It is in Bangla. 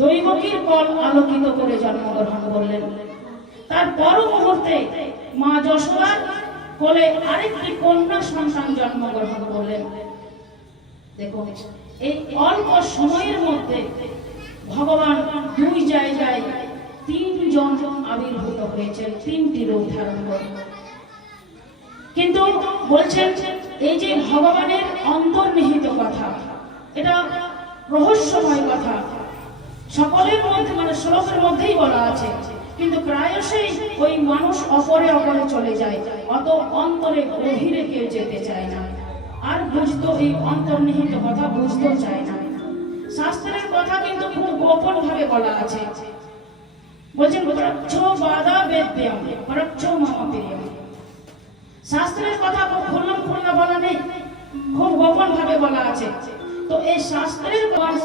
দৈবকীর কল আলোকিত করে জন্মগ্রহণ করলেন। তার পর মুহূর্তে মা যশোদার কোলে আরেকটি কন্যা সন্তান জন্মগ্রহণ করলেন। দেখুন, এই অল্প সময়ের মধ্যে ভগবান দুই জায়গায় তিনজন আবির্ভূত হয়েছেন, তিনটি রূপ ধারণ করে। কিন্তু বলছেন এই যে ভগবানের অন্তর্নিহিত কথা, এটা রহস্যময় কথা, সকলের মধ্যে মানে শ্লোকের মধ্যেই বলা আছে, কিন্তু প্রায়শই ওই মানুষ অপরে অপরে চলে যায়, অত অন্তরে গভীরে কেউ যেতে চায় না, আর বুঝতো এই অন্তর্নিহিত কথা বুঝতেও চায় না। শাস্ত্রের কথা কিন্তু খুব গোপন ভাবে বলা আছে। বলছেন শাস্ত্রের কথা খুব খুল্লা বলা নেই, খুব গোপন ভাবে বলা আছে। তো এই শাস্ত্রের